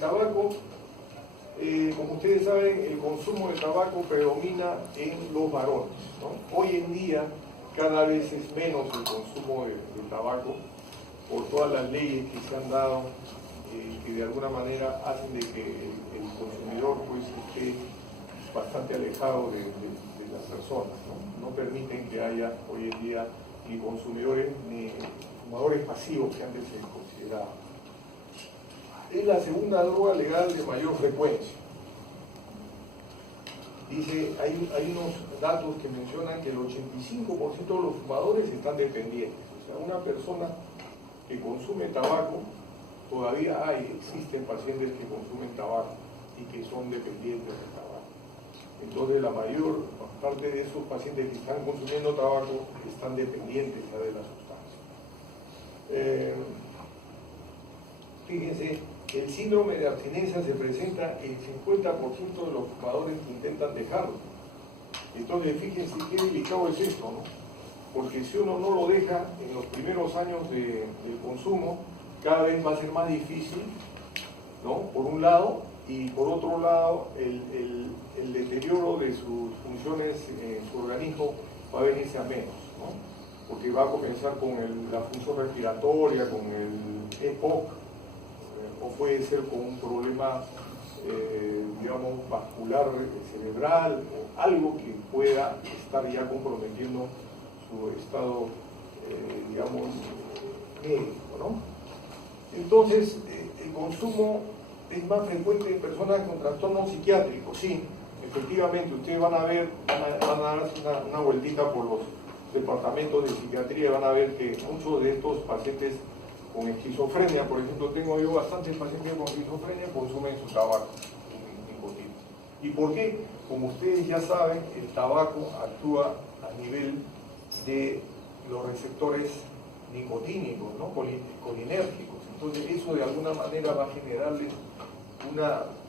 tabaco, como ustedes saben, el consumo de tabaco predomina en los varones, ¿no? Hoy en día cada vez es menos el consumo de tabaco por todas las leyes que se han dado, que de alguna manera hacen de que el consumidor pues esté bastante alejado de las personas, ¿no? No permiten que haya hoy en día ni consumidores ni fumadores pasivos que antes se consideraban. Es la segunda droga legal de mayor frecuencia. Dice, hay unos datos que mencionan que el 85% de los fumadores están dependientes. O sea, una persona que consume tabaco, todavía existen pacientes que consumen tabaco y que son dependientes del tabaco. Entonces la mayor parte de esos pacientes que están consumiendo tabaco están dependientes ya de la sustancia. Fíjense, el síndrome de abstinencia se presenta en 50% de los fumadores que intentan dejarlo. Entonces, fíjense qué delicado es esto, ¿no? Porque si uno no lo deja en los primeros años del consumo, cada vez va a ser más difícil, ¿no? Por un lado, y por otro lado, el deterioro de sus funciones en su organismo va a venirse a menos, ¿no? Porque va a comenzar con la función respiratoria, con el EPOC, o puede ser con un problema, digamos, vascular cerebral, o algo que pueda estar ya comprometiendo su estado, digamos, médico, ¿no? Entonces, el consumo es más frecuente en personas con trastornos psiquiátricos, sí, efectivamente, ustedes van a ver, van a darse una vueltita por los departamentos de psiquiatría y van a ver que muchos de estos pacientes con esquizofrenia, por ejemplo, tengo yo bastantes pacientes con esquizofrenia, consumen su tabaco, nicotina. ¿Y por qué? Como ustedes ya saben, el tabaco actúa a nivel de los receptores nicotínicos, ¿no? Colinérgicos. Entonces eso de alguna manera va a generarles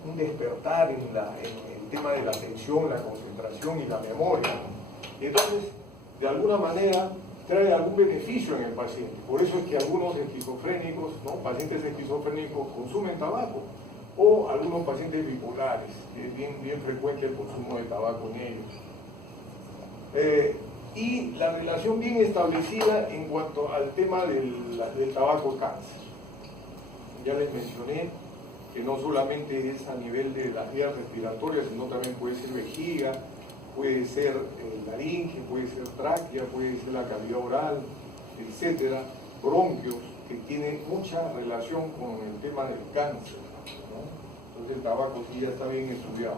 un despertar en el tema de la atención, la concentración y la memoria, ¿no? Entonces, de alguna manera, trae algún beneficio en el paciente. Por eso es que algunos esquizofrénicos, ¿no? Pacientes esquizofrénicos consumen tabaco, o algunos pacientes bipolares, que es bien frecuente el consumo de tabaco en ellos. Y la relación bien establecida en cuanto al tema del tabaco cáncer. Ya les mencioné que no solamente es a nivel de las vías respiratorias, sino también puede ser vejiga, puede ser laringe, puede ser tráquea, puede ser la cavidad oral, etcétera, bronquios, que tienen mucha relación con el tema del cáncer, ¿no? Entonces el tabaco sí ya está bien estudiado.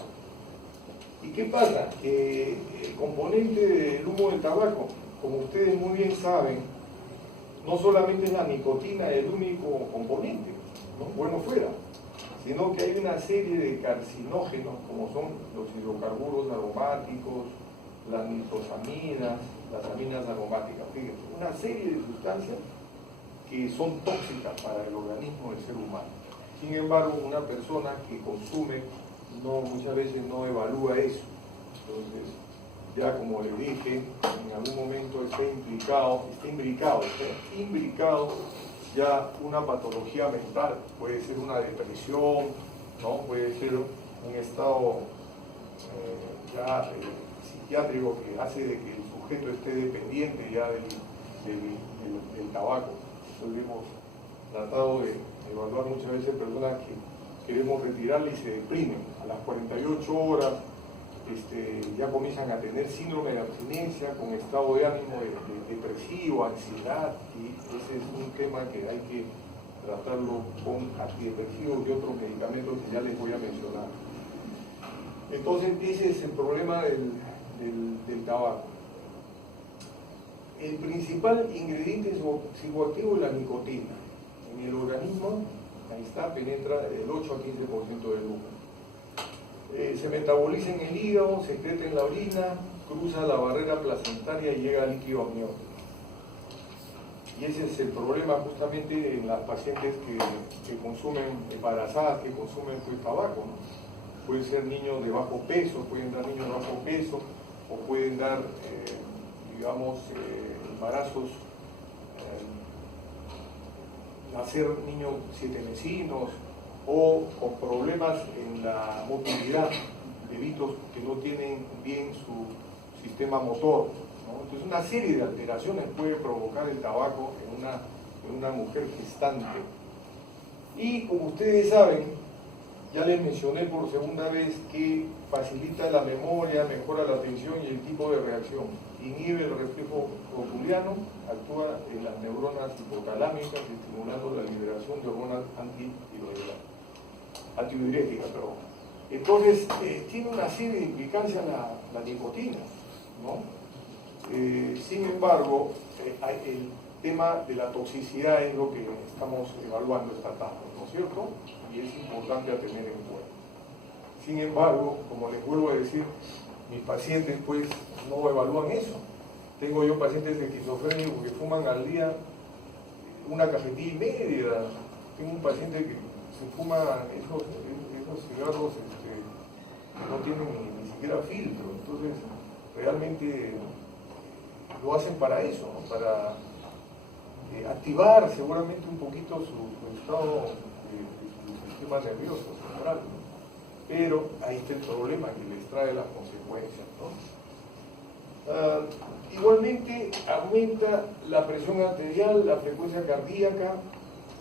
¿Y qué pasa? Que el componente del humo del tabaco, como ustedes muy bien saben, no solamente es la nicotina el único componente, ¿no? Bueno fuera, sino que hay una serie de carcinógenos, como son los hidrocarburos aromáticos, las nitrosaminas, las aminas aromáticas, fíjense, una serie de sustancias que son tóxicas para el organismo del ser humano. Sin embargo, una persona que consume muchas veces no evalúa eso. Entonces, ya como les dije, en algún momento está imbricado ya una patología mental, puede ser una depresión, ¿no? Puede ser un estado psiquiátrico que hace de que el sujeto esté dependiente ya del tabaco. Entonces hemos tratado de evaluar muchas veces personas que queremos retirarle y se deprimen. A las 48 horas ya comienzan a tener síndrome de abstinencia con estado de ánimo depresivo, ansiedad, y ese es un tema que hay que tratarlo con antidepresivos y otros medicamentos que ya les voy a mencionar. Entonces ese es el problema del tabaco. El principal ingrediente psicoactivo es la nicotina. En el organismo, ahí está, penetra el 8 a 15% del humo. Se metaboliza en el hígado, se excreta en la orina, cruza la barrera placentaria y llega al líquido amniótico. Y ese es el problema justamente en las pacientes que consumen, embarazadas, que consumen pues, tabaco, ¿no? Pueden ser niños de bajo peso, pueden dar niños de bajo peso, o pueden dar, digamos, embarazos, nacer niños 7 mesinos, o con problemas en la motilidad, bebitos que no tienen bien su sistema motor, ¿no? Entonces una serie de alteraciones puede provocar el tabaco en una mujer gestante. Y como ustedes saben, ya les mencioné por segunda vez que facilita la memoria, mejora la atención y el tipo de reacción. Inhibe el reflejo rotuliano, actúa en las neuronas hipotalámicas, estimulando la liberación de hormonas antidiuréticas. Entonces, tiene una serie de implicancias la nicotina, ¿no? Sin embargo, el tema de la toxicidad es lo que estamos evaluando esta tarde, ¿no es cierto? Y es importante a tener en cuenta. Sin embargo, como les vuelvo a decir, mis pacientes pues no evalúan eso. Tengo yo pacientes esquizofrénicos que fuman al día una cajetilla y media. Tengo un paciente que se fuma esos cigarros que no tienen ni siquiera filtro. Entonces, realmente lo hacen para eso, ¿no? Para activar seguramente un poquito su estado de sistema nervioso central, ¿no? Pero ahí está el problema que les trae las consecuencias, ¿no? Igualmente aumenta la presión arterial, la frecuencia cardíaca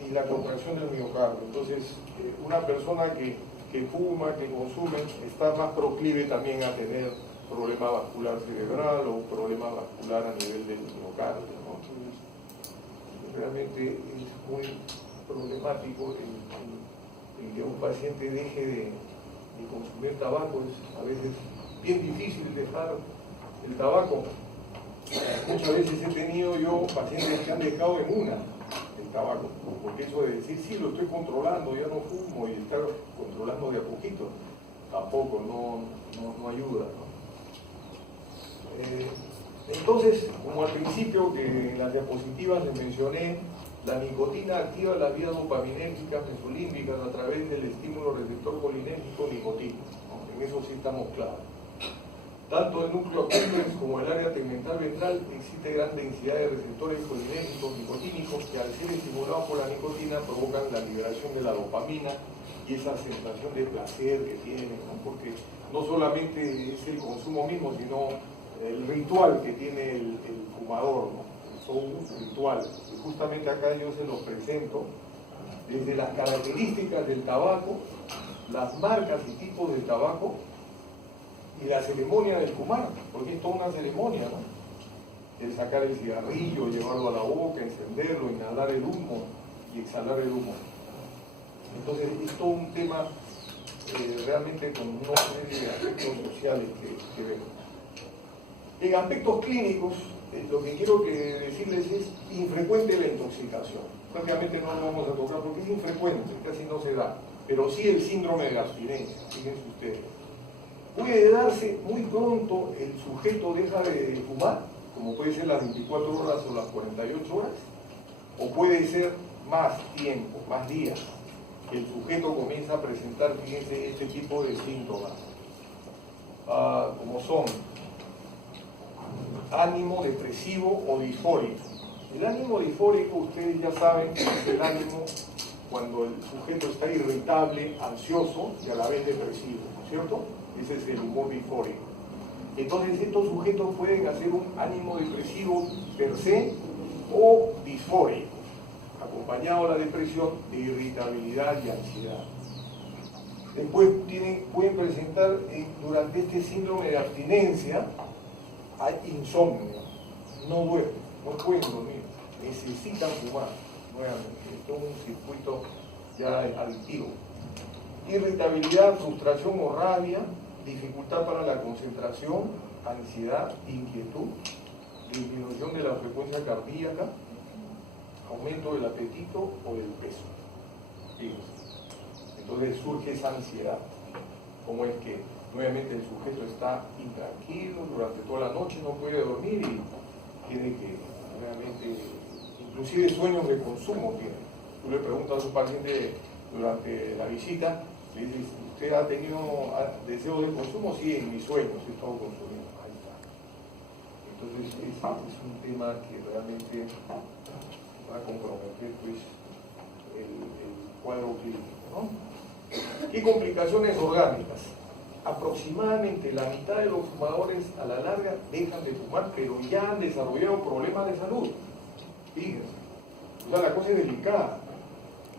y la contracción del miocardio. Entonces, una persona que fuma, que consume, está más proclive también a tener problema vascular cerebral o un problema vascular a nivel del miocardio, ¿no? Entonces, realmente es muy problemático el que un paciente deje de consumir tabaco. Es a veces bien difícil dejar el tabaco. Muchas veces he tenido yo pacientes que han dejado en una el tabaco, porque eso de decir, sí, lo estoy controlando, ya no fumo, y estar controlando de a poquito, tampoco, no ayuda, ¿no? Entonces, como al principio que en las diapositivas les mencioné, la nicotina activa las vías dopaminérgicas mesolímbicas a través del estímulo receptor colinérgico nicotínico, ¿no? En eso sí estamos claros. Tanto el núcleo accumbens como el área tegmental ventral existe gran densidad de receptores colinérgicos nicotínicos que al ser estimulados por la nicotina provocan la liberación de la dopamina y esa sensación de placer que tienen, ¿no? Porque no solamente es el consumo mismo, sino el ritual que tiene el fumador, ¿no? Es un ritual. Y justamente acá yo se los presento desde las características del tabaco, las marcas y tipos de tabaco y la ceremonia del fumar, porque es toda una ceremonia, ¿no? El sacar el cigarrillo, llevarlo a la boca, encenderlo, inhalar el humo y exhalar el humo. Entonces es todo un tema realmente con una serie de aspectos sociales que vemos. En aspectos clínicos, lo que quiero decirles es infrecuente la intoxicación. Prácticamente no lo vamos a tocar porque es infrecuente, casi no se da, pero sí el síndrome de abstinencia, fíjense ustedes. Puede darse muy pronto, el sujeto deja de fumar, como puede ser las 24 horas o las 48 horas, o puede ser más tiempo, más días, que el sujeto comienza a presentar, fíjense, este tipo de síntomas, como son ánimo depresivo o disfórico. El ánimo disfórico, ustedes ya saben que es el ánimo cuando el sujeto está irritable, ansioso y a la vez depresivo, ¿no es cierto? Ese es el humor disfórico. Entonces estos sujetos pueden hacer un ánimo depresivo per se o disfórico, acompañado de la depresión de irritabilidad y ansiedad. Después pueden presentar durante este síndrome de abstinencia, hay insomnio, no duermen, no pueden dormir, necesitan fumar nuevamente. Esto es un circuito ya adictivo. Irritabilidad, frustración o rabia, dificultad para la concentración, ansiedad, inquietud, disminución de la frecuencia cardíaca, aumento del apetito o del peso. Fíjense. Entonces surge esa ansiedad. ¿Cómo es que nuevamente el sujeto está intranquilo durante toda la noche, no puede dormir y tiene que realmente, inclusive sueños de consumo tiene? Tú le preguntas a su paciente durante la visita, le dices, ¿usted ha tenido deseo de consumo? Sí, en mis sueños he estado consumiendo. Ahí está. Entonces ese es un tema que realmente va a comprometer pues, el cuadro clínico, ¿no? Y complicaciones orgánicas. Aproximadamente la mitad de los fumadores a la larga dejan de fumar, pero ya han desarrollado problemas de salud. Fíjense. O sea, la cosa es delicada.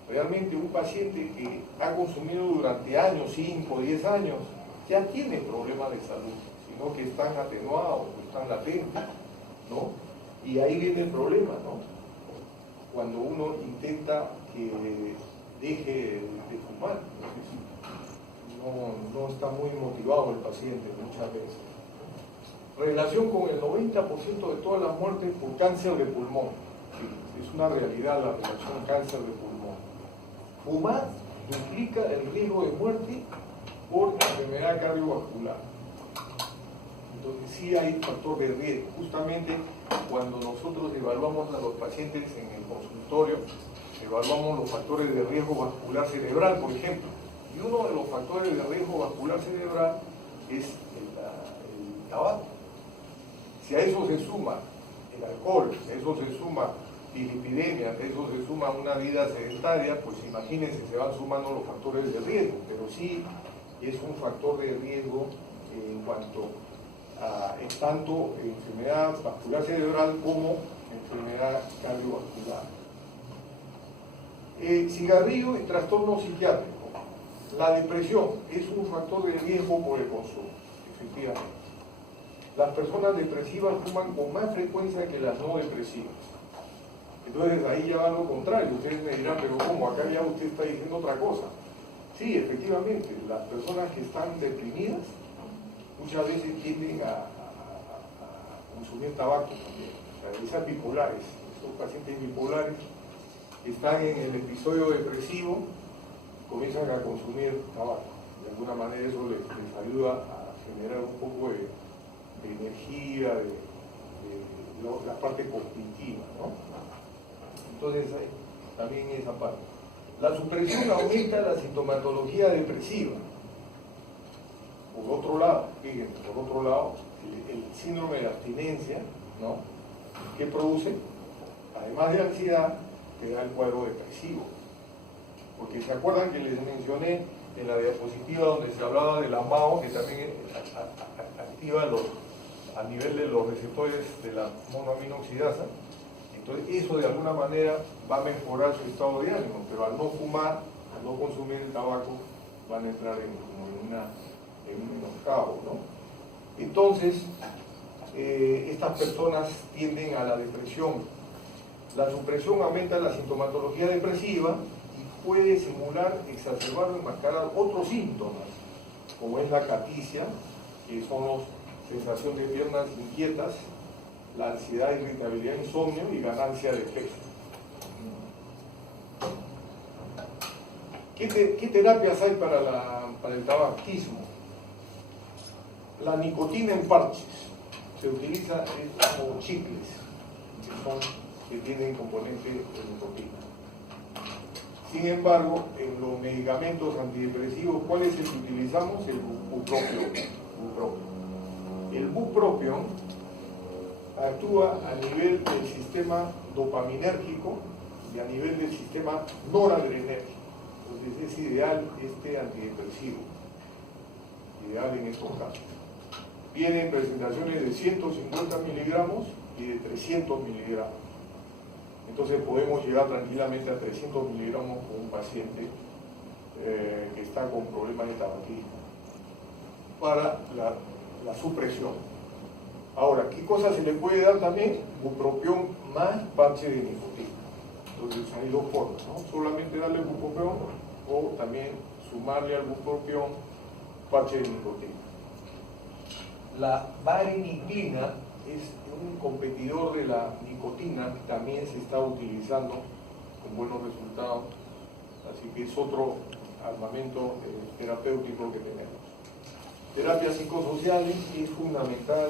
Realmente un paciente que ha consumido durante años, 5, 10 años, ya tiene problemas de salud, sino que están atenuados, están latentes, ¿no? Y ahí viene el problema, ¿no? Cuando uno intenta que deje de fumar, no está muy motivado el paciente muchas veces. Relación con el 90% de todas las muertes por cáncer de pulmón. Sí, es una realidad la relación cáncer de pulmón. Fumar duplica el riesgo de muerte por enfermedad cardiovascular. Entonces sí hay factor de riesgo. Justamente cuando nosotros evaluamos a los pacientes en el consultorio, evaluamos los factores de riesgo vascular cerebral, por ejemplo. Y uno de los factores de riesgo vascular cerebral es el tabaco. Si a eso se suma el alcohol, a eso se suma dislipidemia, a eso se suma una vida sedentaria, pues imagínense, se van sumando los factores de riesgo, pero sí es un factor de riesgo en cuanto a tanto enfermedad vascular cerebral como enfermedad cardiovascular. Cigarrillo y trastorno psiquiátrico. La depresión es un factor de riesgo por el consumo, efectivamente. Las personas depresivas fuman con más frecuencia que las no depresivas. Entonces ahí ya va lo contrario. Ustedes me dirán, pero ¿cómo? Acá ya usted está diciendo otra cosa. Sí, efectivamente, las personas que están deprimidas muchas veces tienden a consumir tabaco también. O sea, esas bipolares, esos pacientes bipolares están en el episodio depresivo, comienzan a consumir tabaco. De alguna manera eso les ayuda a generar un poco de energía, de la parte cognitiva, ¿no? Entonces hay también esa parte. La supresión aumenta la sintomatología depresiva. Por otro lado, fíjense, por otro lado, el síndrome de abstinencia, ¿no? ¿Qué produce? Además de ansiedad, te da el cuadro depresivo. Porque se acuerdan que les mencioné en la diapositiva donde se hablaba de la MAO, que también activa a nivel de los receptores de la monoaminoxidasa. Entonces eso de alguna manera va a mejorar su estado de ánimo, pero al no fumar, al no consumir el tabaco, van a entrar en un menoscabo, ¿no? Entonces, estas personas tienden a la depresión. La supresión aumenta la sintomatología depresiva y puede simular, exacerbar o enmascarar otros síntomas, como es la caticia, que son la sensación de piernas inquietas, la ansiedad, irritabilidad, insomnio y ganancia de peso. ¿Qué terapias hay para el tabaquismo? La nicotina en parches. Se utiliza como chicles, que tienen componente de nicotina. Sin embargo, en los medicamentos antidepresivos, ¿cuál es el que utilizamos? El bupropión. El bupropión actúa a nivel del sistema dopaminérgico y a nivel del sistema noradrenérgico. Entonces es ideal este antidepresivo, ideal en estos casos. Vienen presentaciones de 150 miligramos y de 300 miligramos. Entonces podemos llegar tranquilamente a 300 miligramos con un paciente que está con problemas de tabaquismo para la supresión. Ahora, ¿qué cosa se le puede dar también? Bupropión más parche de nicotina. Entonces hay dos formas, ¿no? Solamente darle bupropión o también sumarle al bupropión parche de nicotina. La vareniclina es un competidor de la nicotina que también se está utilizando con buenos resultados, así que es otro armamento terapéutico que tenemos. Terapias psicosociales es fundamental.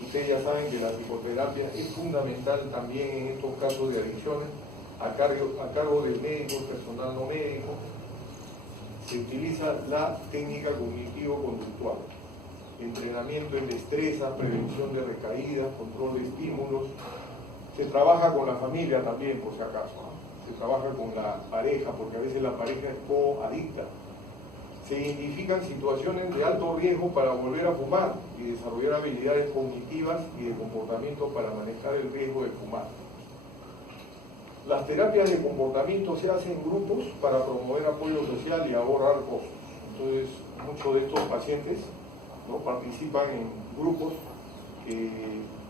Ustedes ya saben que la psicoterapia es fundamental también en estos casos de adicciones, a cargo del médico, personal no médico. Se utiliza la técnica cognitivo-conductual, entrenamiento en destreza, prevención de recaídas, control de estímulos. Se trabaja con la familia también, por si acaso, ¿no? Se trabaja con la pareja, porque a veces la pareja es coadicta. Se identifican situaciones de alto riesgo para volver a fumar y desarrollar habilidades cognitivas y de comportamiento para manejar el riesgo de fumar. Las terapias de comportamiento se hacen en grupos para promover apoyo social y ahorrar costos. Entonces, muchos de estos pacientes, ¿no?, participan en grupos que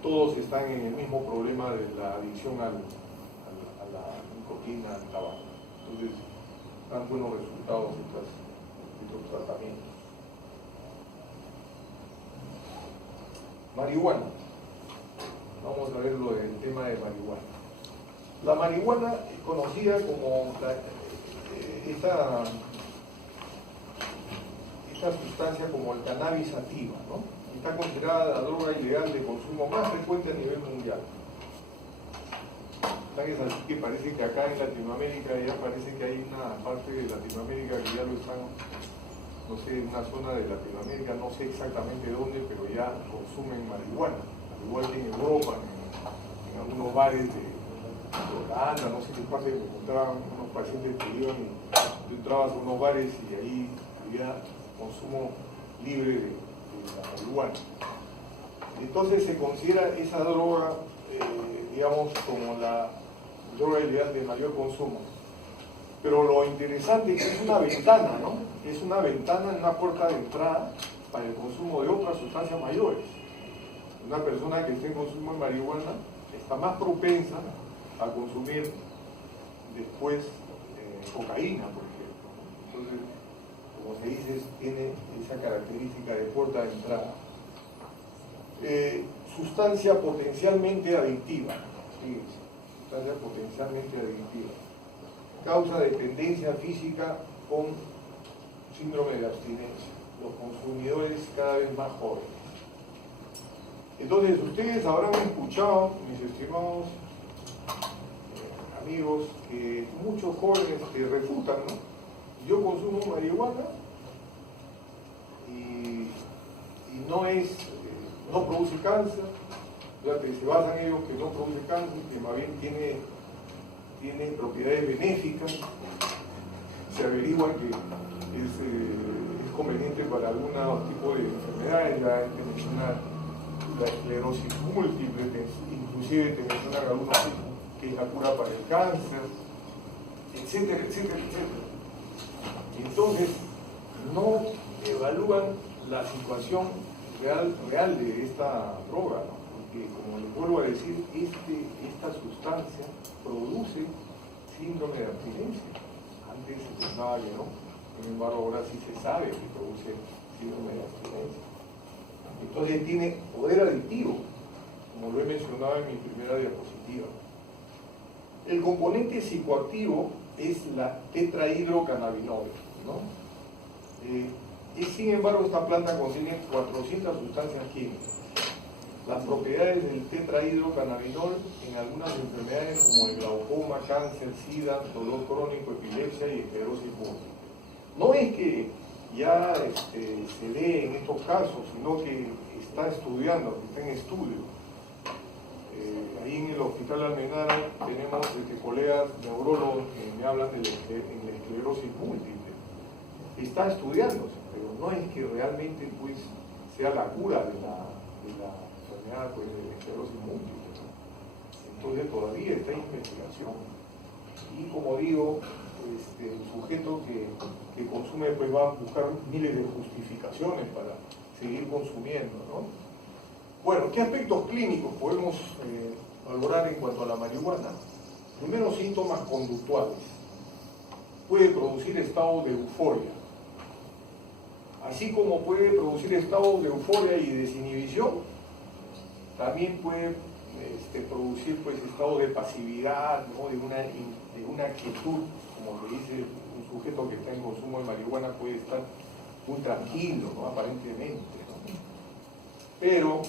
todos están en el mismo problema de la adicción a la nicotina, al tabaco. Entonces, dan buenos resultados estos tratamientos. Marihuana. Vamos a ver lo del tema de marihuana. La marihuana es conocida como esta sustancia como el cannabis sativa, ¿no? Está considerada la droga ilegal de consumo más frecuente a nivel mundial. Es así que parece que acá en Latinoamérica ya parece que hay una parte de Latinoamérica que ya lo están, no sé, una zona de Latinoamérica, no sé exactamente dónde, pero ya consumen marihuana, al igual que en Europa, en algunos bares de Holanda, no sé qué parte, me encontraban unos pacientes que iban y tú entrabas a unos bares y ahí había consumo libre de la marihuana. Entonces se considera esa droga, digamos, como la droga ilegal de mayor consumo. Pero lo interesante es que es una ventana, ¿no? Es una ventana, una puerta de entrada para el consumo de otras sustancias mayores. Una persona que esté en consumo de marihuana está más propensa a consumir después cocaína, por ejemplo. Entonces, como se dice, tiene esa característica de puerta de entrada. Sustancia potencialmente adictiva. Sí, sustancia potencialmente adictiva. Causa dependencia física con síndrome de abstinencia. Los consumidores cada vez más jóvenes. Entonces, ustedes habrán escuchado, mis estimados amigos, que muchos jóvenes que refutan, ¿no? Yo consumo marihuana y no produce cáncer, o sea, que se basan ellos que no produce cáncer, que más bien tiene propiedades benéficas. Se averigua que es conveniente para algún tipo de enfermedades, la esclerosis múltiple, inclusive te mencionan algunos que es la cura para el cáncer, etcétera, etcétera, etcétera. Entonces, no evalúan la situación real de esta droga, ¿no? Porque, como les vuelvo a decir, esta sustancia produce síndrome de abstinencia. Antes se pensaba que no, sin embargo ahora sí se sabe que produce síndrome de abstinencia. Entonces tiene poder adictivo, como lo he mencionado en mi primera diapositiva. El componente psicoactivo es la tetrahidrocannabinol, ¿no? Y sin embargo esta planta contiene 400 sustancias químicas. Las propiedades del tetrahidrocannabinol en algunas enfermedades como el glaucoma, cáncer, sida, dolor crónico, epilepsia y esclerosis múltiple. No es que ya se ve en estos casos, sino que está estudiando, está en estudio. Ahí en el Hospital Almenara tenemos colegas neurólogos que me hablan de la esclerosis múltiple. Está estudiándose, pero no es que realmente pues, sea la cura de la enfermedad pues, de la esclerosis múltiple. Entonces todavía está en investigación. Y como digo, el sujeto que consume pues, va a buscar miles de justificaciones para seguir consumiendo, ¿no? Bueno, ¿qué aspectos clínicos podemos valorar en cuanto a la marihuana? Primero, síntomas conductuales. Puede producir estados de euforia. Así como puede producir estados de euforia y desinhibición, también puede producir pues, estados de pasividad, ¿no? de una quietud, como le dice un sujeto que está en consumo de marihuana, puede estar muy tranquilo, ¿no? Aparentemente, ¿no? Pero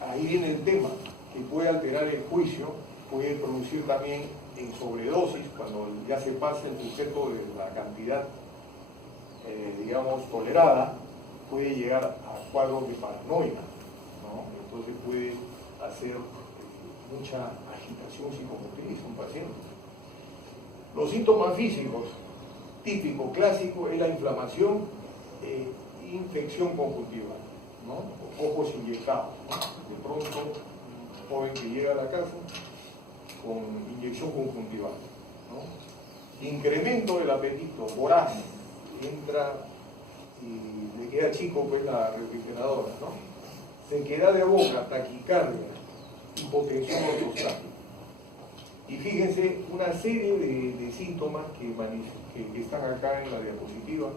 ahí viene el tema, que puede alterar el juicio, puede producir también en sobredosis, cuando ya se pasa el sujeto de la cantidad, digamos, tolerada, puede llegar a cuadros de paranoia, ¿no? Entonces puede hacer mucha agitación psicomotriz un paciente. Los síntomas físicos, típico, clásico, es la inflamación infección conjuntiva, ¿no? Ojos inyectados, ¿no? De pronto, un joven que llega a la casa con inyección conjuntiva, ¿no? Incremento del apetito, voraz, entra y le queda chico pues la refrigeradora, ¿no? Sequedad de boca, taquicardia, hipotensión ortostática. Y fíjense una serie de síntomas que están acá en la diapositiva,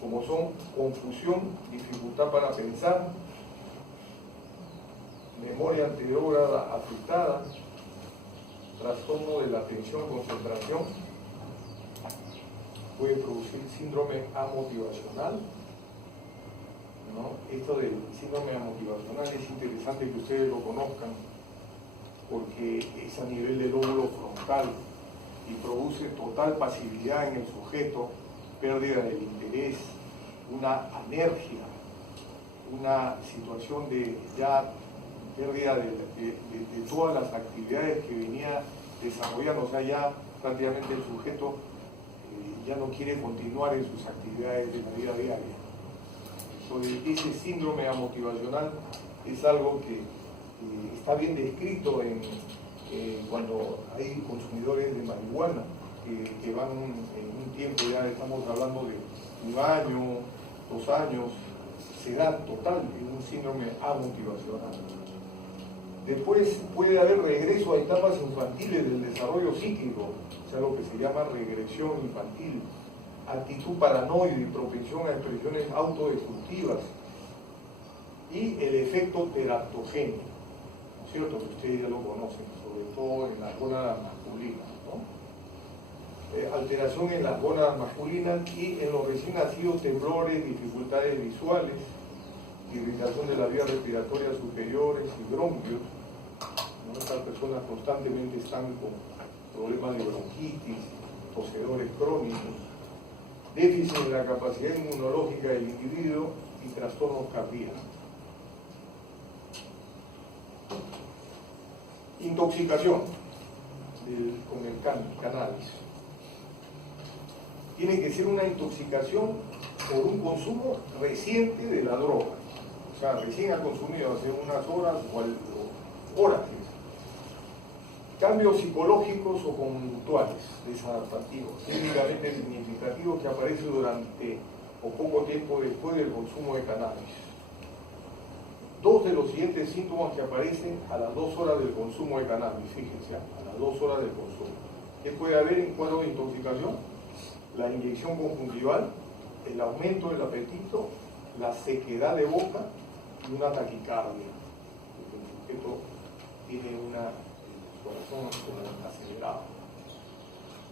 como son confusión, dificultad para pensar, memoria anterior afectada, trastorno de la atención, concentración, puede producir síndrome amotivacional, ¿no? Esto del síndrome amotivacional es interesante que ustedes lo conozcan porque es a nivel del lóbulo frontal y produce total pasividad en el sujeto, pérdida del interés, una alergia, una situación de ya pérdida de todas las actividades que venía desarrollando, o sea, ya prácticamente el sujeto ya no quiere continuar en sus actividades de la vida diaria. Ese síndrome amotivacional es algo que está bien descrito cuando hay consumidores de marihuana que van en un tiempo, ya estamos hablando de 1 año, 2 años, se da total en un síndrome amotivacional. Después puede haber regreso a etapas infantiles del desarrollo psíquico, o sea, lo que se llama regresión infantil, actitud paranoide y propensión a expresiones autodestructivas y el efecto teratogénico, ¿no es cierto? Que ustedes ya lo conocen, sobre todo en las gónadas masculinas, ¿no? Alteración en las gónadas masculinas y en los recién nacidos temblores, dificultades visuales, irritación de las vías respiratorias superiores y bronquios, ¿no? Estas personas constantemente están con problemas de bronquitis, tosedores crónicos, déficit en la capacidad inmunológica del individuo y trastornos cardíacos. Intoxicación con el cannabis. Tiene que ser una intoxicación por un consumo reciente de la droga. O sea, recién ha consumido hace unas horas o horas. Cambios psicológicos o conductuales desadaptativos, típicamente significativos que aparecen durante o poco tiempo después del consumo de cannabis. 2 de los siguientes síntomas que aparecen a las 2 horas del consumo de cannabis, fíjense, a las 2 horas del consumo. ¿Qué puede haber en cuadro de intoxicación? La inyección conjuntival, el aumento del apetito, la sequedad de boca y una taquicardia. El sujeto tiene una corazón acelerado.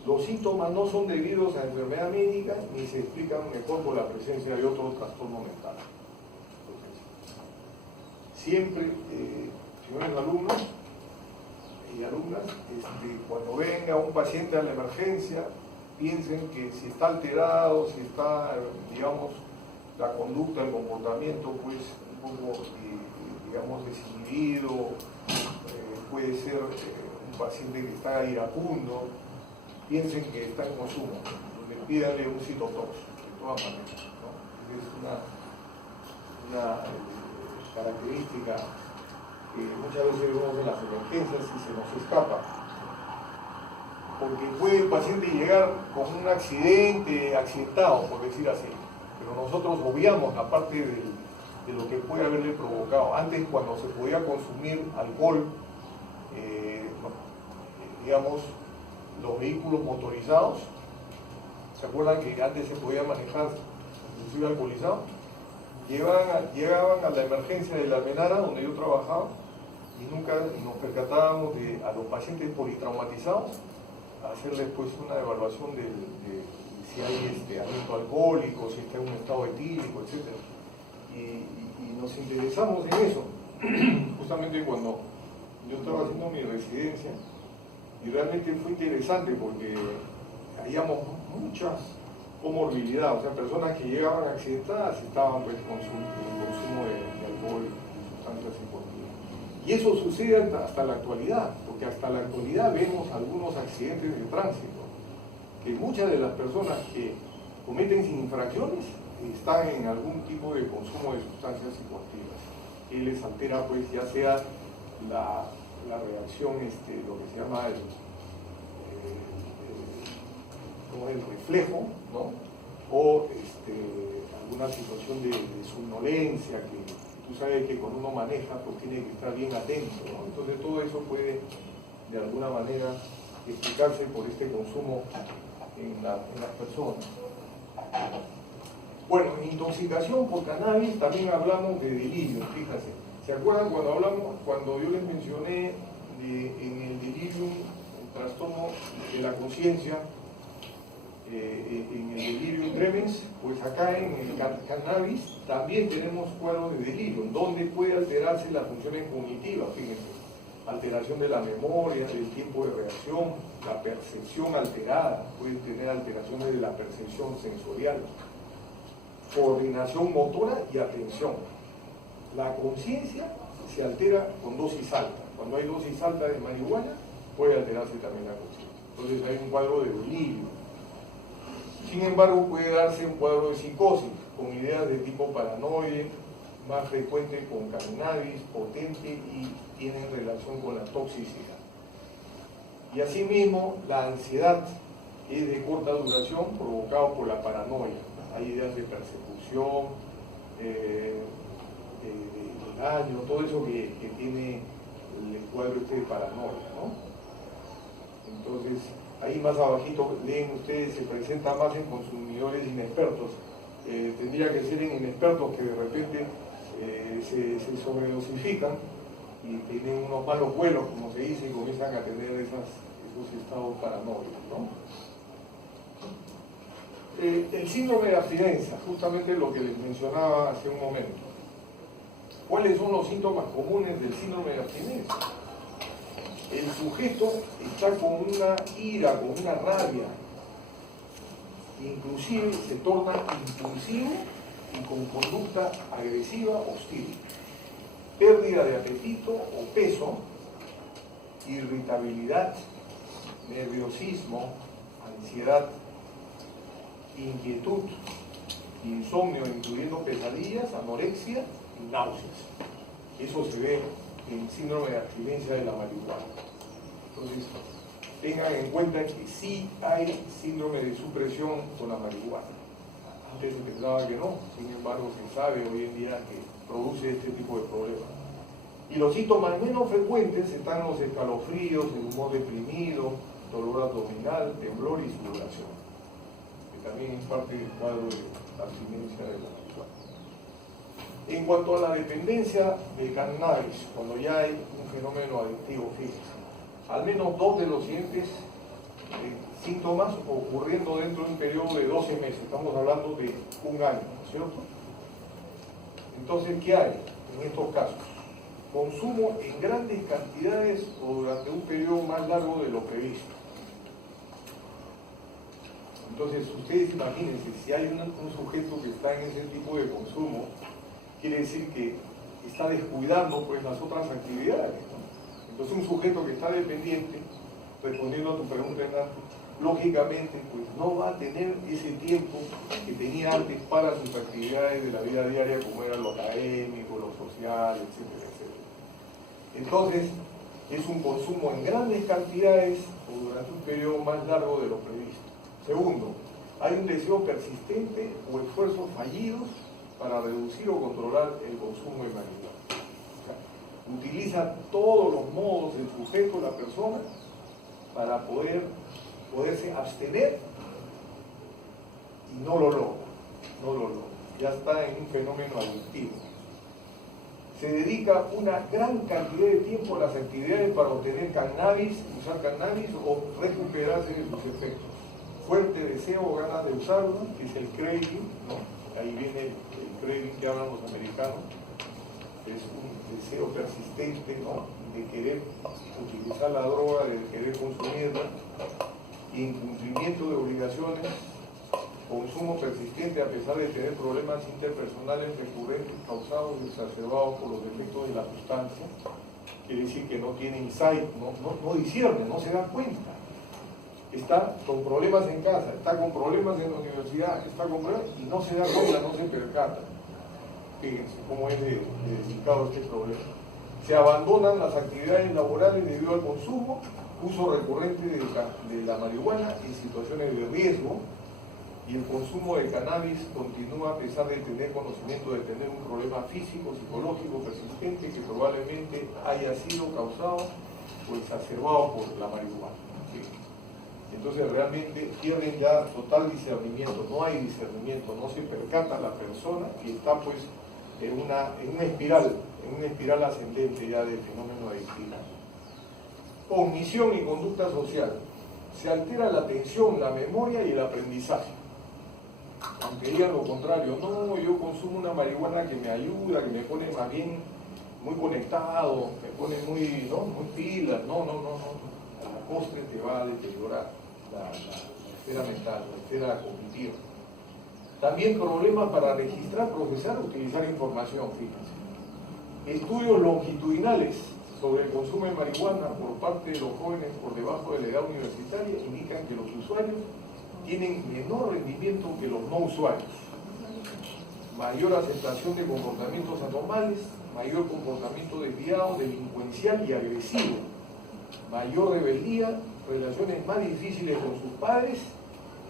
Los síntomas no son debidos a enfermedad médica ni se explican mejor por la presencia de otro trastorno mental. Siempre, señores alumnos y alumnas, cuando venga un paciente a la emergencia, piensen que si está alterado, si está, digamos, la conducta, el comportamiento, pues un poco, digamos, desinhibido, puede ser un paciente que está iracundo, piensen que está en consumo, pídanle un citotox, de todas maneras, ¿no? Es una característica que muchas veces vemos en las emergencias y se nos escapa, porque puede el paciente llegar con un accidentado, por decir así, pero nosotros obviamos la parte de lo que puede haberle provocado. Antes, cuando se podía consumir alcohol, digamos, los vehículos motorizados, ¿se acuerdan que antes se podía manejar inclusive alcoholizado? Llegaban a la emergencia de la Almenara, donde yo trabajaba, y nunca nos percatábamos a los pacientes politraumatizados, a hacerles pues una evaluación de si hay aliento alcohólico, si está en un estado etílico, etc. Y nos interesamos en eso, justamente cuando yo estaba haciendo mi residencia, y realmente fue interesante porque hallamos muchas comorbilidades, o sea, personas que llegaban accidentadas estaban pues con consumo de alcohol y sustancias psicoactivas. Y eso sucede hasta la actualidad, porque hasta la actualidad vemos algunos accidentes de tránsito, que muchas de las personas que cometen infracciones están en algún tipo de consumo de sustancias psicoactivas, que les altera, pues, ya sea la reacción, lo que se llama el reflejo, ¿no? O alguna situación de somnolencia, que tú sabes que cuando uno maneja, pues tiene que estar bien atento, ¿no? Entonces todo eso puede, de alguna manera, explicarse por este consumo en las personas. Bueno, en intoxicación por cannabis también hablamos de delirio, fíjense. ¿Se acuerdan cuando yo les mencioné en el delirium, el trastorno de la conciencia, en el delirium tremens? Pues acá en el cannabis también tenemos cuadros de delirio, donde puede alterarse las funciones cognitivas, fíjense. Alteración de la memoria, del tiempo de reacción, la percepción alterada, pueden tener alteraciones de la percepción sensorial, coordinación motora y atención. La conciencia se altera con dosis alta. Cuando hay dosis alta de marihuana, puede alterarse también la conciencia. Entonces hay un cuadro de delirio. Sin embargo, puede darse un cuadro de psicosis, con ideas de tipo paranoide, más frecuente con cannabis, potente, y tienen relación con la toxicidad. Y asimismo, la ansiedad es de corta duración, provocada por la paranoia. Hay ideas de persecución, de daño, todo eso que tiene el cuadro de paranoia, ¿no? Entonces, ahí más abajito leen ustedes, se presenta más en consumidores inexpertos. Tendría que ser en inexpertos que de repente se sobredosifican y tienen unos malos vuelos, como se dice, y comienzan a tener esos estados paranoicos, ¿no? El síndrome de abstinencia, justamente lo que les mencionaba hace un momento. ¿Cuáles son los síntomas comunes del síndrome de abstinencia? El sujeto está con una ira, con una rabia, inclusive se torna impulsivo y con conducta agresiva, hostil, pérdida de apetito o peso, irritabilidad, nerviosismo, ansiedad, inquietud, insomnio, incluyendo pesadillas, anorexia y náuseas. Eso se ve en síndrome de abstinencia de la marihuana. Entonces, tengan en cuenta que sí hay síndrome de supresión con la marihuana. Antes se pensaba que no, sin embargo se sabe hoy en día que produce este tipo de problemas. Y los síntomas menos frecuentes están los escalofríos, el humor deprimido, dolor abdominal, temblor y sudoración, que también es parte del cuadro de la abstinencia de la marihuana. En cuanto a la dependencia de cannabis, cuando ya hay un fenómeno adictivo, fíjense, al menos 2 de los siguientes síntomas ocurriendo dentro de un periodo de 12 meses, estamos hablando de un año, ¿cierto? Entonces, ¿qué hay en estos casos? Consumo en grandes cantidades o durante un periodo más largo de lo previsto. Entonces, ustedes imagínense, si hay un sujeto que está en ese tipo de consumo, quiere decir que está descuidando pues las otras actividades, ¿no? Entonces, un sujeto que está dependiente, respondiendo a tu pregunta, Hernán, lógicamente pues no va a tener ese tiempo que tenía antes para sus actividades de la vida diaria, como eran lo académico, lo social, etcétera, etcétera. Entonces, es un consumo en grandes cantidades o durante un periodo más largo de lo previsto. Segundo, hay un deseo persistente o esfuerzos fallidos para reducir o controlar el consumo de marihuana. O sea, utiliza todos los modos del sujeto, la persona, para poderse abstener y no lo logra. Ya está en un fenómeno adictivo. Se dedica una gran cantidad de tiempo a las actividades para obtener cannabis, usar cannabis o recuperarse de sus efectos. Fuerte deseo o ganas de usarlo, que es el craving, ¿no? Ahí viene el craving que hablan los americanos, es un deseo persistente, ¿no? De querer utilizar la droga, de querer consumirla, incumplimiento de obligaciones, consumo persistente a pesar de tener problemas interpersonales recurrentes causados y exacerbados por los efectos de la sustancia. Quiere decir que no tiene insight, no discierne, no se da cuenta. está con problemas en casa, está con problemas en la universidad, está con problemas y no se da cuenta, no se percata. Fíjense cómo es de delicado este problema. Se abandonan las actividades laborales debido al consumo, uso recurrente de la marihuana en situaciones de riesgo, y el consumo de cannabis continúa a pesar de tener conocimiento de tener un problema físico, psicológico persistente que probablemente haya sido causado o exacerbado por la marihuana. ¿Sí? Entonces realmente pierden ya total discernimiento, no hay discernimiento, no se percata la persona y está pues en una espiral ascendente ya del fenómeno adictivo. Omisión y conducta social. Se altera la atención, la memoria y el aprendizaje. Aunque digan lo contrario, no, yo consumo una marihuana que me ayuda, que me pone más bien muy conectado, me pone muy, ¿no?, muy pilas. No. A la postre te va a deteriorar la esfera mental, la esfera cognitiva. También problemas para registrar, procesar, utilizar información, fíjense. Estudios longitudinales sobre el consumo de marihuana por parte de los jóvenes por debajo de la edad universitaria indican que los usuarios tienen menor rendimiento que los no usuarios, mayor aceptación de comportamientos anormales, mayor comportamiento desviado, delincuencial y agresivo, mayor rebeldía, relaciones más difíciles con sus padres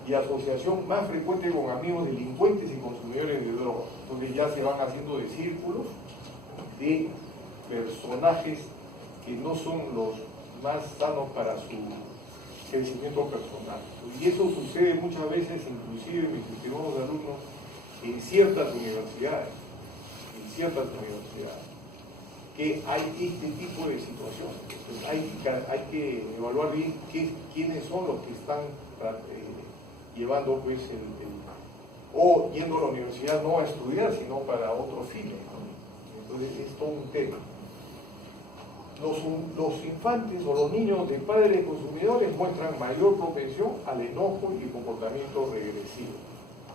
y asociación más frecuente con amigos delincuentes y consumidores de drogas. Entonces ya se van haciendo de círculos de personajes que no son los más sanos para su crecimiento personal. Y eso sucede muchas veces, inclusive mis estimados alumnos, en ciertas universidades, que hay este tipo de situaciones. Entonces hay que evaluar bien quiénes son los que están llevando pues o yendo a la universidad no a estudiar, sino para otros fines, ¿no? Entonces es todo un tema. Los infantes o los niños de padres consumidores muestran mayor propensión al enojo y comportamiento regresivo.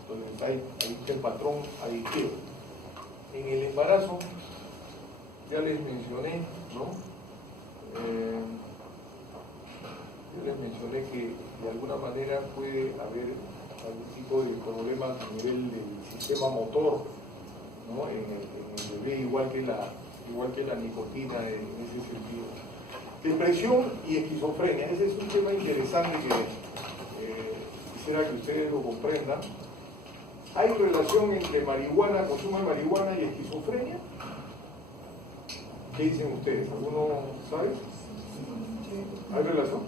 Entonces hay el patrón adictivo. En el embarazo, ya les mencioné, ¿no? Yo les mencioné que de alguna manera puede haber algún tipo de problemas a nivel del sistema motor, ¿no?, en el bebé, igual que la nicotina en ese sentido. Depresión y esquizofrenia, ese es un tema interesante que quisiera que ustedes lo comprendan. ¿Hay relación entre marihuana, consumo de marihuana y esquizofrenia? ¿Qué dicen ustedes? ¿Alguno sabe? ¿Hay relación?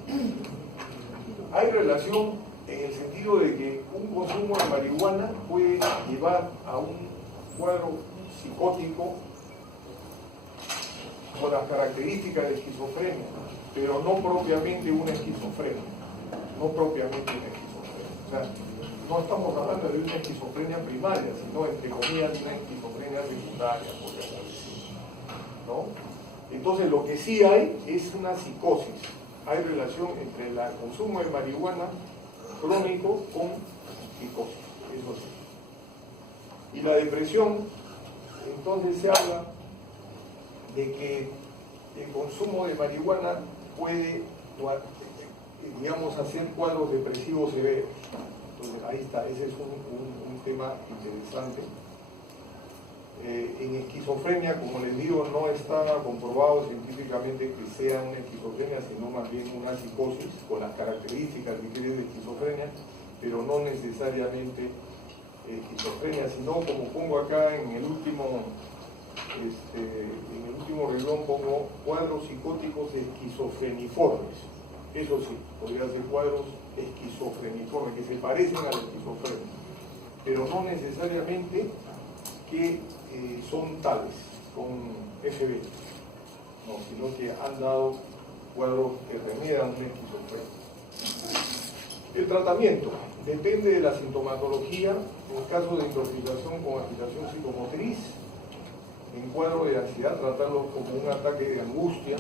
Hay relación en el sentido de que un consumo de marihuana puede llevar a un cuadro psicótico con las características de esquizofrenia, pero no propiamente una esquizofrenia. O sea, no estamos hablando de una esquizofrenia primaria, sino, entre comillas, de una esquizofrenia secundaria, por decirlo, ¿no? Entonces, lo que sí hay es una psicosis. Hay relación entre el consumo de marihuana crónico con psicosis, eso sí. Y la depresión, entonces se habla de que el consumo de marihuana puede, digamos, hacer cuadros depresivos severos. Entonces, ahí está, ese es un tema interesante. En esquizofrenia, como les digo, no está comprobado científicamente que sea una esquizofrenia, sino más bien una psicosis con las características que tiene de esquizofrenia, pero no necesariamente esquizofrenia, sino, como pongo acá en el último renglón, pongo cuadros psicóticos esquizofreniformes. Eso sí, podría ser cuadros esquizofreniformes que se parecen a la esquizofrenia, pero no necesariamente que son tales, con FB, no, sino que han dado cuadros que remedan una esquizofrenia. El tratamiento depende de la sintomatología. En caso de intoxicación con agitación psicomotriz, en cuadro de ansiedad, tratarlo como un ataque de angustia.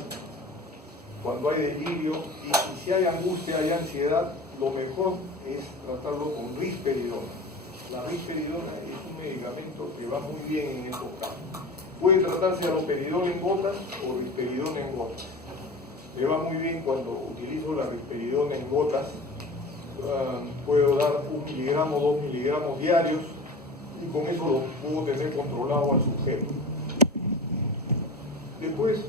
Cuando hay delirio y si hay angustia, hay ansiedad, lo mejor es tratarlo con risperidona. La risperidona es un medicamento que va muy bien en estos casos. Puede tratarse aloperidol en gotas o risperidona en gotas. Me va muy bien cuando utilizo la risperidona en gotas puedo dar 1 miligramo, 2 miligramos diarios y con eso lo puedo tener controlado al sujeto. Después,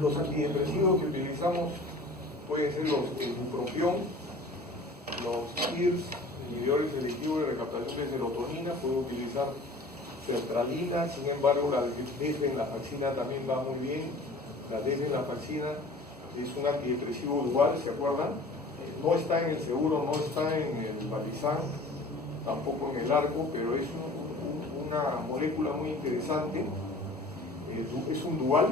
los antidepresivos que utilizamos pueden ser los bupropión, los IRS, inhibidores selectivos de recaptación de serotonina, puedo utilizar sertralina, sin embargo la desvenlafaxina también va muy bien. La desvenlafaxina es un antidepresivo dual, ¿se acuerdan? No está en el seguro, no está en el Balizán, tampoco en el ARCO, pero es una molécula muy interesante, es un dual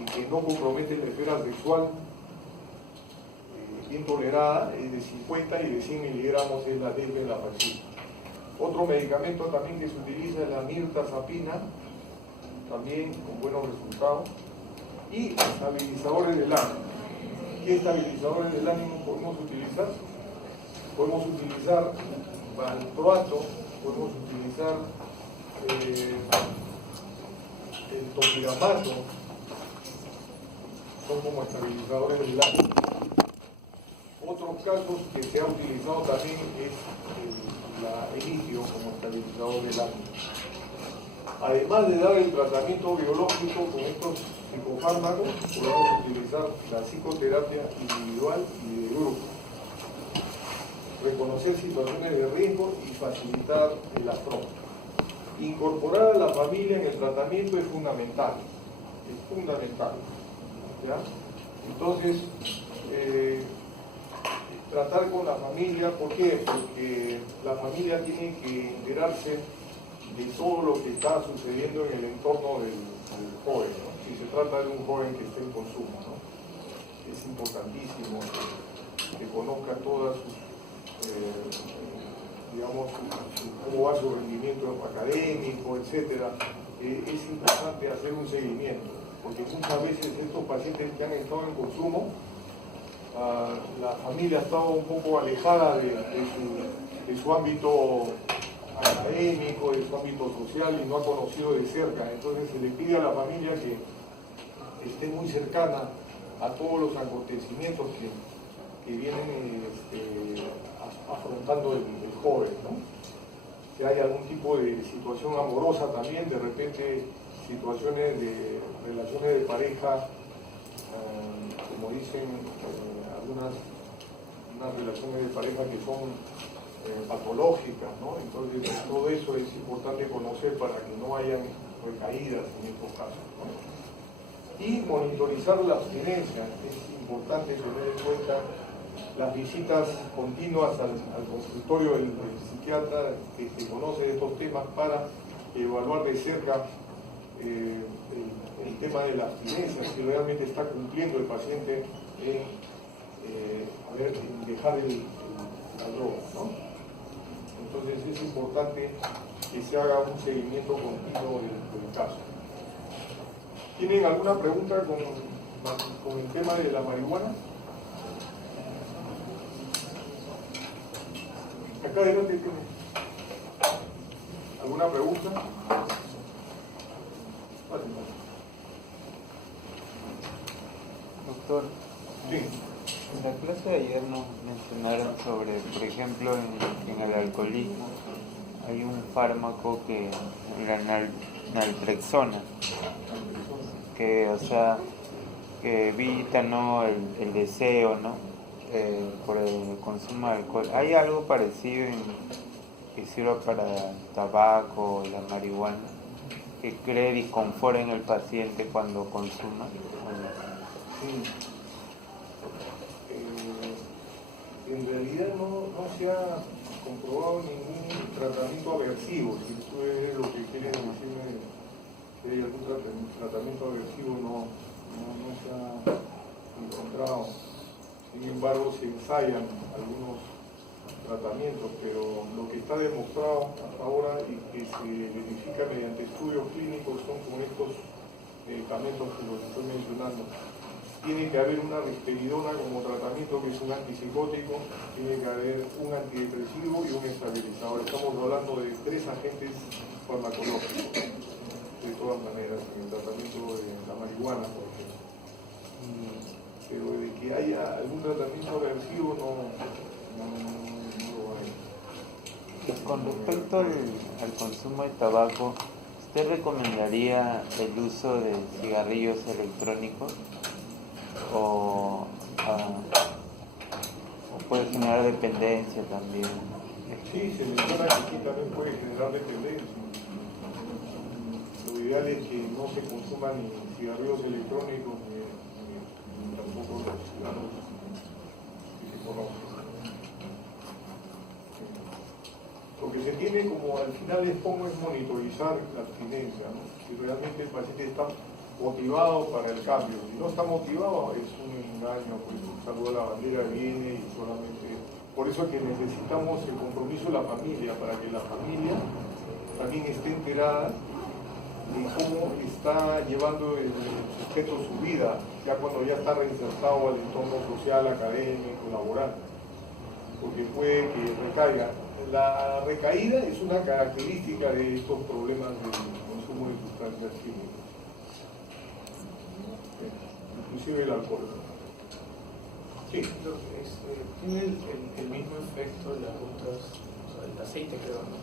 y que no compromete la esfera sexual, bien tolerada, es de 50 y de 100 miligramos es la desvenlafaxina. Otro medicamento también que se utiliza es la mirtazapina, también con buenos resultados, y estabilizadores del ánimo. ¿Qué estabilizadores del ánimo podemos utilizar? Podemos utilizar valproato, podemos utilizar el topiramato, son como estabilizadores del ánimo. Otros casos que se ha utilizado también es el litio como estabilizador del ánimo. Además de dar el tratamiento biológico con estos psicofármacos, podemos utilizar la psicoterapia individual y de grupo. Reconocer situaciones de riesgo y facilitar el afronto. Incorporar a la familia en el tratamiento es fundamental. Es fundamental. ¿Ya? Entonces, tratar con la familia, ¿por qué? Porque la familia tiene que enterarse de todo lo que está sucediendo en el entorno del joven, ¿no? Si se trata de un joven que esté en consumo, ¿no? Es importantísimo que conozca todas sus, digamos, cómo va su rendimiento académico, etc. Es importante hacer un seguimiento, porque muchas veces estos pacientes que han estado en consumo, la familia ha estado un poco alejada de su ámbito académico, de su ámbito social y no ha conocido de cerca. Entonces se le pide a la familia que esté muy cercana a todos los acontecimientos que vienen afrontando el joven, ¿no? Si hay algún tipo de situación amorosa también, de repente situaciones de relaciones de pareja, como dicen unas relaciones de pareja que son patológicas, ¿no? Entonces todo eso es importante conocer para que no hayan recaídas en estos casos, ¿no? Y monitorizar la abstinencia. Es importante tener en cuenta las visitas continuas al consultorio del psiquiatra que conoce de estos temas para evaluar de cerca el tema de la abstinencia, si realmente está cumpliendo el paciente en dejar la droga, ¿no? Entonces es importante que se haga un seguimiento continuo del caso. ¿Tienen alguna pregunta con el tema de la marihuana? Acá adelante tiene. ¿Alguna pregunta? Doctor, Sí. en la clase de ayer nos mencionaron sobre, por ejemplo, en el alcoholismo hay un fármaco que la naltrexona, que, o sea, que evita, ¿no?, el deseo, ¿no?, por el consumo de alcohol. ¿Hay algo parecido que sirva para el tabaco o la marihuana, que cree disconfort en el paciente cuando consuma? En realidad no se ha comprobado ningún tratamiento aversivo. Si esto es lo que quieren decirme, que hay algún tratamiento aversivo, no se ha encontrado. Sin embargo, se ensayan algunos tratamientos, pero lo que está demostrado hasta ahora y que se verifica mediante estudios clínicos son con estos medicamentos que los estoy mencionando. Tiene que haber una risperidona como tratamiento, que es un antipsicótico, tiene que haber un antidepresivo y un estabilizador. Estamos hablando de 3 agentes farmacológicos, de todas maneras, en el tratamiento de la marihuana, por ejemplo. Pero de que haya algún tratamiento aversivo no no lo hay. Con respecto al consumo de tabaco, ¿usted recomendaría el uso de cigarrillos electrónicos o puede generar dependencia también? Sí, se menciona que aquí también puede generar dependencia. Lo ideal es que no se consuman ni cigarrillos electrónicos ni tampoco los cigarros que se conocen. Lo que se tiene como al final es monitorizar la abstinencia, ¿no? Si realmente el paciente está motivado para el cambio. Si no está motivado es un engaño, pues un saludo a la bandera viene y solamente... Por eso es que necesitamos el compromiso de la familia, para que la familia también esté enterada de cómo está llevando el sujeto su vida, ya cuando ya está reinsertado al entorno social, académico, laboral, porque puede que recaiga. La recaída es una característica de estos problemas del consumo de sustancias químicas, inclusive el alcohol. Sí. ¿Tiene el mismo efecto las otras, o sea, el aceite, creo, ¿no?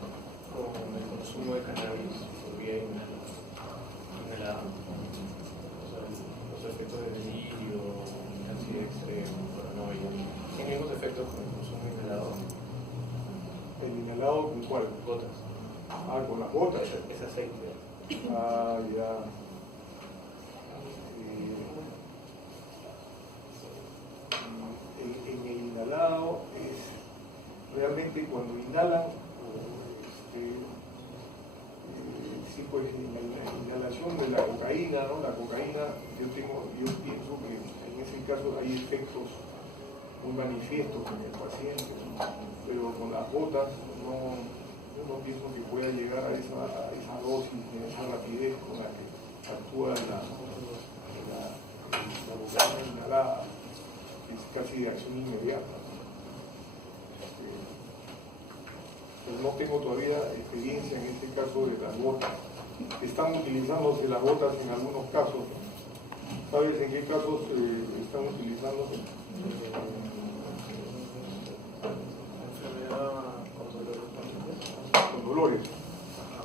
Con el consumo de cannabis por vía inhalada? O sea, los efectos de delirio, ansiedad extrema, paranoia. ¿Tiene mismos efectos con el consumo inhalado? ¿El inhalado con cuál? Gotas. Ah, con las gotas. Es aceite. Ah, ya. En el inhalado es realmente cuando inhalan, sí, pues la inhalación de la cocaína, ¿no? La cocaína, yo pienso que en ese caso hay efectos muy manifiestos en el paciente, ¿no? Pero con las gotas yo no pienso que pueda llegar a esa dosis, a esa rapidez con la que actúa la cocaína inhalada, que es casi de acción inmediata. Pero no tengo todavía experiencia en este caso de las gotas. Están utilizándose las gotas en algunos casos. ¿Sabes en qué casos están utilizándose? Enfermedad con dolores crónicos. Con dolores.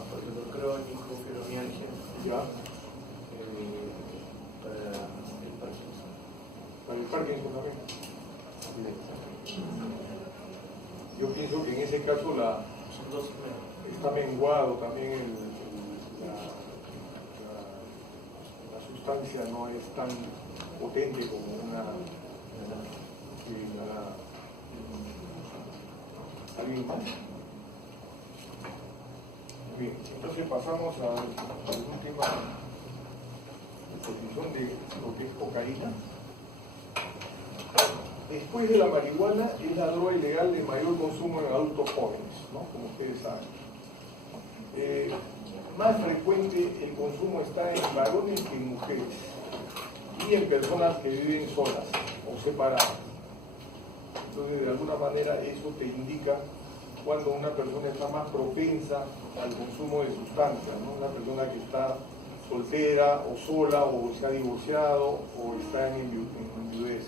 Por el dolor crónico, fibromialgia. Ya. Para el Parkinson. Para el Parkinson también. Yo pienso que en ese caso Son dos. está menguado también la sustancia, no es tan potente como una ¿alguien más? Bien, entonces pasamos a la última exposición de lo que es cocaína. Después de la marihuana es la droga ilegal de mayor consumo en adultos jóvenes, ¿no? Como ustedes saben. Más frecuente el consumo está en varones que en mujeres y en personas que viven solas o separadas. Entonces, de alguna manera, eso te indica cuando una persona está más propensa al consumo de sustancias, ¿no? Una persona que está soltera o sola o se ha divorciado o está en viudez.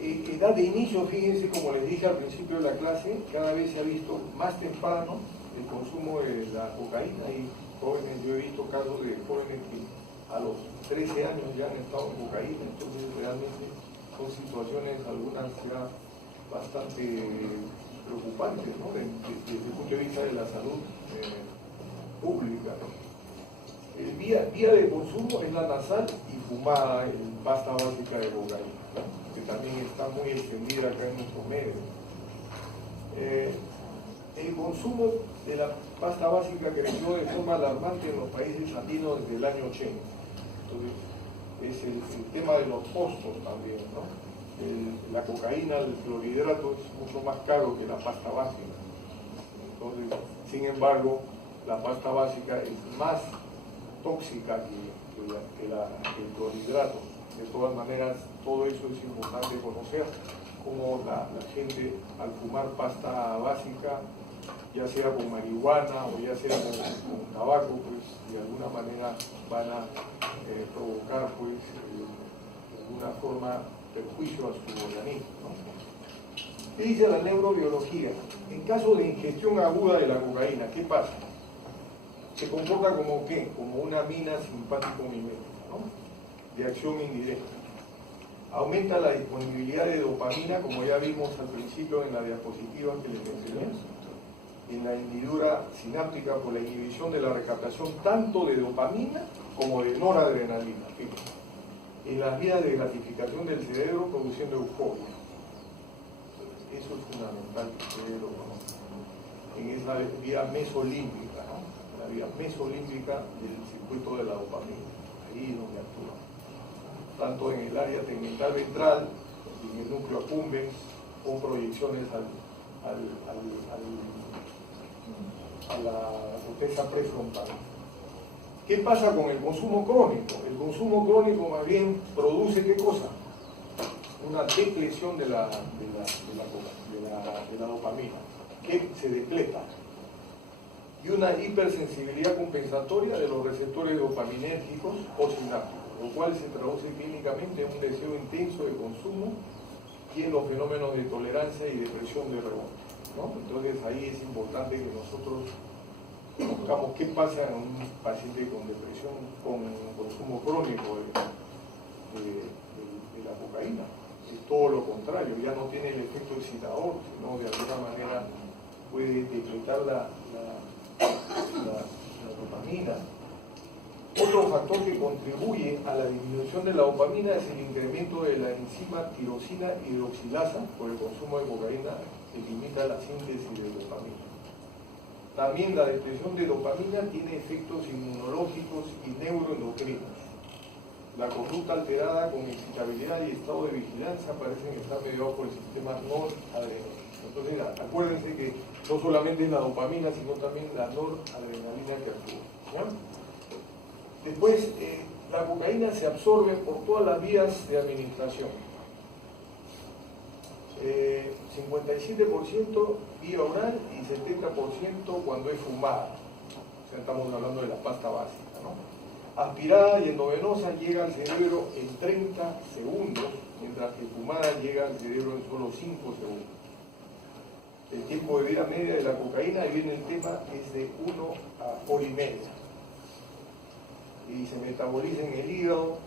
Edad de inicio, fíjense, como les dije al principio de la clase, cada vez se ha visto más temprano el consumo de la cocaína y jóvenes, yo he visto casos de jóvenes que a los 13 años ya han estado en cocaína, entonces realmente son situaciones, algunas ya bastante preocupantes, ¿no? Desde el punto de vista de la salud pública, ¿no? El vía de consumo es la nasal y fumada en pasta básica de cocaína, ¿no? Que también está muy extendida acá en nuestros medios. El consumo de la pasta básica creció de forma alarmante en los países andinos desde el año 80. Entonces, es el tema de los costos también, ¿no? La cocaína, el clorhidrato es mucho más caro que la pasta básica. Entonces, sin embargo, la pasta básica es más tóxica que el clorhidrato. De todas maneras, todo eso es importante conocer, cómo la gente al fumar pasta básica, ya sea con marihuana o ya sea con tabaco, pues de alguna manera van a provocar pues de alguna forma perjuicio a su organismo, ¿no? ¿Qué dice la neurobiología? En caso de ingestión aguda de la cocaína, ¿qué pasa? Se comporta como ¿qué? Como una mina simpático-mimética, ¿no? De acción indirecta. Aumenta la disponibilidad de dopamina, como ya vimos al principio en la diapositiva que les mencioné, en la hendidura sináptica por la inhibición de la recaptación tanto de dopamina como de noradrenalina, en las vías de gratificación del cerebro produciendo euforia. Eso es fundamental que el cerebro conozca. En esa vía mesolímbica, ¿no? La vía mesolímbica del circuito de la dopamina, ahí es donde actúa. Tanto en el área tegmental ventral, en el núcleo accumbens, con proyecciones a la corteza prefrontal. ¿Qué pasa con el consumo crónico? El consumo crónico más bien produce ¿qué cosa? Una depleción de la dopamina, que se depleta, y una hipersensibilidad compensatoria de los receptores dopaminérgicos o sinápticos, lo cual se traduce clínicamente en un deseo intenso de consumo y en los fenómenos de tolerancia y depresión de rebote, ¿no? Entonces ahí es importante que nosotros buscamos qué pasa en un paciente con depresión con consumo crónico de la cocaína. Es todo lo contrario, ya no tiene el efecto excitador, sino de alguna manera puede depletar la dopamina. Otro factor que contribuye a la disminución de la dopamina es el incremento de la enzima tirosina hidroxilasa por el consumo de cocaína, que limita la síntesis de dopamina. También la depresión de dopamina tiene efectos inmunológicos y neuroendocrinos. La conducta alterada con excitabilidad y estado de vigilancia parecen estar mediados por el sistema noradrenalina. Entonces, acuérdense que no solamente es la dopamina, sino también la noradrenalina que actúa, ¿ya? Después, la cocaína se absorbe por todas las vías de administración. 57% vía oral y 70% cuando es fumada. O sea, estamos hablando de la pasta básica, ¿no? Aspirada y endovenosa llega al cerebro en 30 segundos, mientras que fumada llega al cerebro en solo 5 segundos. El tiempo de vida media de la cocaína, ahí viene el tema, es de 1 a hora y media. Y se metaboliza en el hígado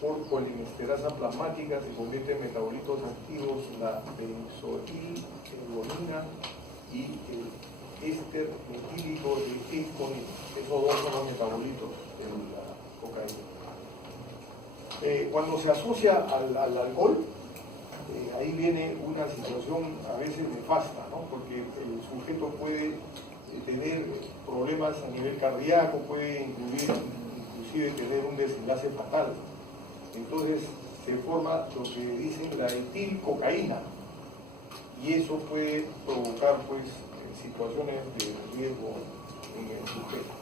por colinesterasa plasmática, se convierte en metabolitos activos la benzoilheroína y el éster metílico de esconina. Esos dos son los metabolitos de la cocaína. Cuando se asocia al alcohol, ahí viene una situación a veces nefasta, ¿no? Porque el sujeto puede tener problemas a nivel cardíaco, puede inclusive tener un desenlace fatal. Entonces se forma lo que dicen la etilcocaína, y eso puede provocar pues situaciones de riesgo en el sujeto.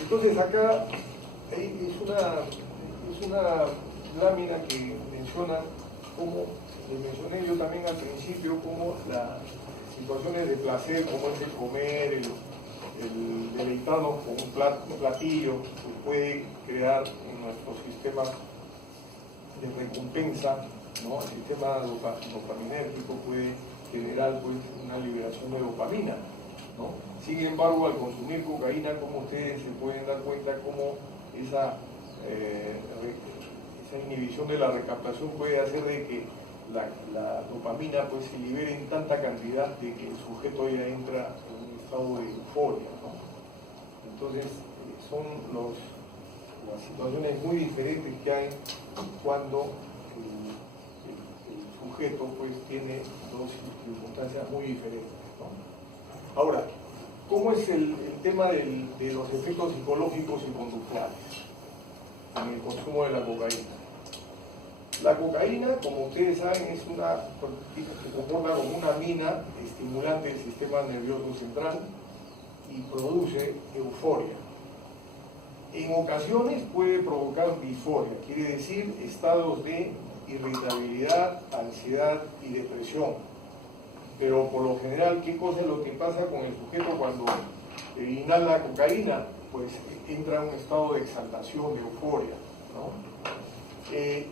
Entonces acá es una lámina que menciona, como les mencioné yo también al principio, como las situaciones de placer, como es el comer, el deleitarnos con un platillo, que puede crear en nuestro sistema de recompensa, ¿no? El sistema dopaminérgico puede generar pues una liberación de dopamina, ¿no? Sin embargo, al consumir cocaína, como ustedes se pueden dar cuenta, como esa inhibición de la recaptación puede hacer de que la dopamina pues se libere en tanta cantidad de que el sujeto ya entra en un estado de euforia, ¿no? Entonces son las situaciones muy diferentes que hay cuando el sujeto pues tiene dos circunstancias muy diferentes, ¿no? Ahora, ¿cómo es el tema de los efectos psicológicos y conductuales en el consumo de la cocaína? La cocaína, como ustedes saben, se comporta como una mina estimulante del sistema nervioso central y produce euforia. En ocasiones puede provocar disforia, quiere decir estados de irritabilidad, ansiedad y depresión. Pero por lo general, ¿qué cosa es lo que pasa con el sujeto cuando inhala cocaína? Pues entra en un estado de exaltación, de euforia, ¿no?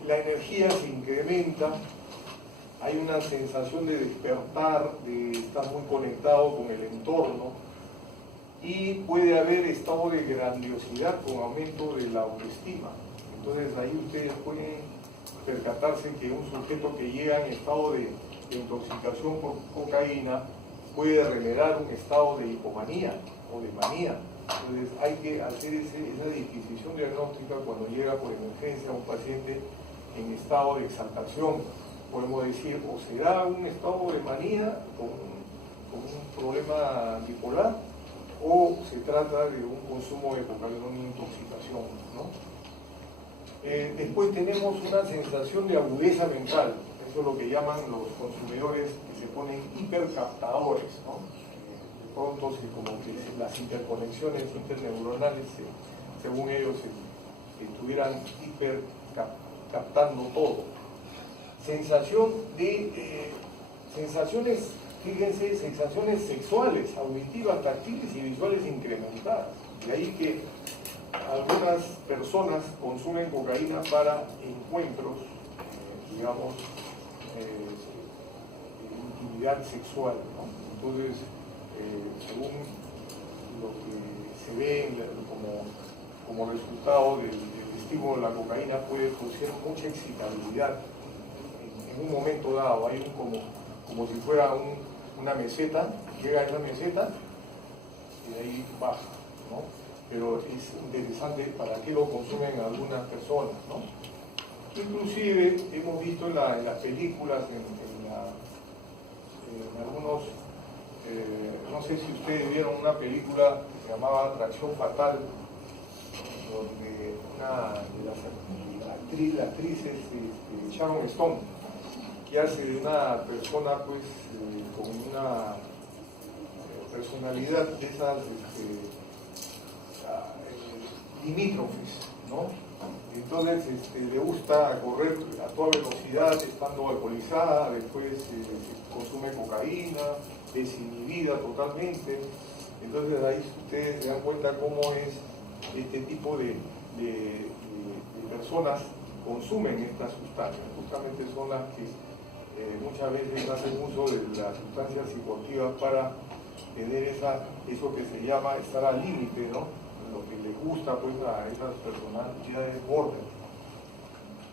La energía se incrementa, hay una sensación de despertar, de estar muy conectado con el entorno, y puede haber estado de grandiosidad con aumento de la autoestima. Entonces ahí ustedes pueden percatarse que un sujeto que llega en estado de intoxicación por cocaína puede revelar un estado de hipomanía o de manía. Entonces hay que hacer esa disquisición diagnóstica cuando llega por emergencia un paciente en estado de exaltación. Podemos decir, o se da un estado de manía con un problema bipolar, o se trata de un consumo de cocaína, una intoxicación, ¿no? Después tenemos una sensación de agudeza mental. Eso es lo que llaman los consumidores que se ponen hipercaptadores, ¿no? De pronto, como que las interconexiones interneuronales, según ellos, estuvieran hipercaptando todo. Sensaciones, fíjense, sensaciones sexuales, auditivas, táctiles y visuales incrementadas. De ahí que algunas personas consumen cocaína para encuentros, digamos, de intimidad sexual, ¿no? Entonces, según lo que se ve como resultado del estímulo de la cocaína, puede producir mucha excitabilidad en un momento dado. Hay como si fuera una meseta, llega a esa meseta y de ahí baja, ¿no? Pero es interesante para qué lo consumen algunas personas, ¿no? Inclusive hemos visto en las películas, en algunos, no sé si ustedes vieron una película que se llamaba Atracción Fatal, donde una de las actrices, Sharon Stone, que hace de una persona pues con una personalidad de esas limítrofes, ¿no? Entonces le gusta correr a toda velocidad estando alcoholizada, después consume cocaína, desinhibida totalmente. Entonces ahí ustedes se dan cuenta cómo es este tipo de personas consumen estas sustancias. Justamente son las que muchas veces hacen uso de las sustancias psicoactivas para tener eso que se llama estar al límite, ¿no? Lo que les gusta pues a esas personalidades border.